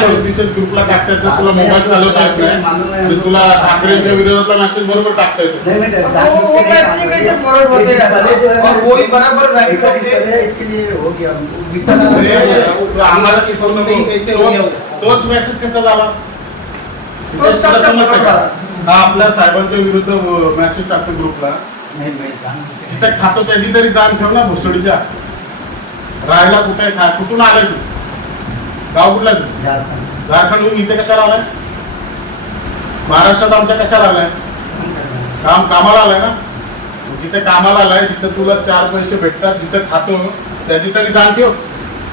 ग्रुपला टाकतात तुला मोबाईल चालवता येत नाही, तुला ठाकरेंच्या विरोधातला मेसेज बरोबर टाकता येतो. वो मैसेज कैसे फॉरवर्ड होते रहते हैं और वही बराबर राइट करते हैं. इसके लिए हो गया आम्हाला शिकवलं कैसे हो गया वो? तोच मेसेज कसा झाला? तोच कसा फॉरवर्ड झाला? हा आपल्या साहेबांच्या विरुद्ध मेसेज टाकतो ग्रुपला, तिथे खातो त्याची तरी जाण ठेव ना. भुसडीच्या राहायला कुठे कुठून आलाय तू? गाव कुठला तू? झारखंडहून इथे कशाला आलाय? महाराष्ट्रात आमच्या कशाला आलाय? कामाला आलाय ना. जिथे कामाला आलाय तिथे तुला 4 पैसे भेटतात, जिथे खातो त्याची तरी जाण ठेव.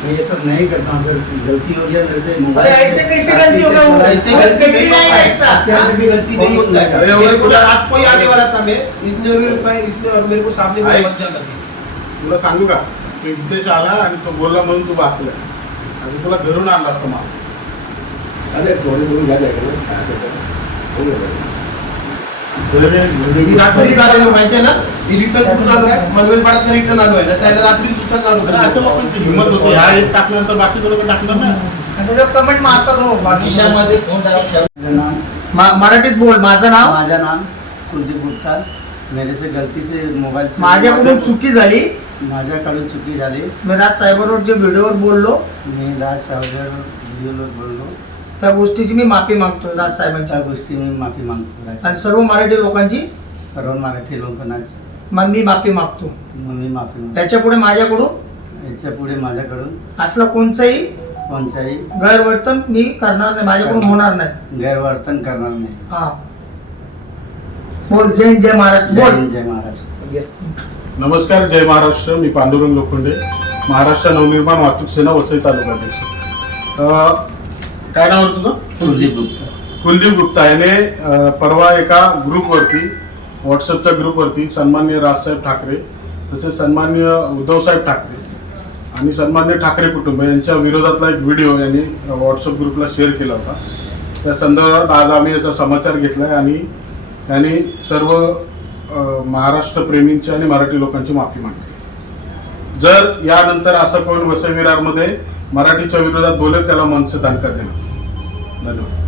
ये सब नहीं करता हूँ सर, गलती हो गया मेरे से. अरे मोबाइल ऐसे कैसे गलती होगा? वो ऐसे गलती कैसे नहीं आएगा ऐसा? ऐसी गलती नहीं होता है. अरे मेरे को रात को ही आने वाला था, मैं इतने रुपए इसलिए और मेरे को सामने आई. बच जाता था. तुला सांगू का, तो विदेश आला आणि तो बोलला म्हणून तू वाचला आणि तुला घरून आणला असतो माल. अरे थोड़ी दूर जा जाएगा मी रात्री झालेलो माहितीये ना, मी रिटर्न कुठून आलो आहे, मनवेलपाड्यात रिटर्न आलो आहे ना, त्याला रात्री दुसऱ्या चालू तर अशा लोकांची हिंमत होती, हा एक टाकल्यानंतर बाकी लोक टाकणार ना. आणि त्याच्यावर कमेंट मारतात हो बाकी. खिशामध्ये फोन टाकून मेरा नाम मराठीत बोल. माझं नाव. माझा नाम कुलदीप गुप्ता. मेरे से गलती से मोबाईल से माझ्याकडून चुकी झाली. माझ्याकडून चुकी झाली. मी राज साहेबांवर जे व्हिडिओवर बोललो मी राज साहेबांवर व्हिडिओवर बोललो, त्या गोष्टीची मी माफी मागतो राज साहेबांच्या त्या गोष्टी मी माफी मागतो. राज आणि सर्व मराठी लोकांची सर्व मराठी लोकांना मी माफी मागतो. मी माफी मागतो. त्याच्या पुढे माझ्याकडून याच्या पुढे माझ्याकडून असलं कोणचंही कोणताही गैरवर्तन मी करणार नाही, माझ्याकडून होणार नाही. गैरवर्तन करणार नाही. हा बोल. जय हिंद, जय महाराष्ट्र जय बोल. हिंद, जय महाराष्ट्र. नमस्कार, जय महाराष्ट्र. मी पांडुरंग लोखंडे, महाराष्ट्र नवनिर्माण वाहतूक सेना वसई तालुकाध्यक्ष. काय नाव आहे तुझं? कुलदीप गुप्ता. कुलदीप गुप्ता याने परवा एका ग्रुपवरती, व्हॉट्सअपच्या ग्रुपवरती सन्माननीय राजसाहेब ठाकरे, तसेच सन्माननीय उद्धवसाहेब ठाकरे आणि सन्माननीय ठाकरे कुटुंब यांच्या विरोधातला एक व्हिडिओ यांनी व्हॉट्सअप ग्रुपला शेअर केला होता. त्या संदर्भात आज आम्ही याचा समाचार घेतला आहे आणि यांनी सर्व महाराष्ट्र प्रेमींची आणि मराठी लोकांची माफी मागितली. जर यानंतर असं कोण वसई विरारमध्ये मराठीच्या विरोधात बोलेल त्याला मनसे दणका देणार. धन्यवाद.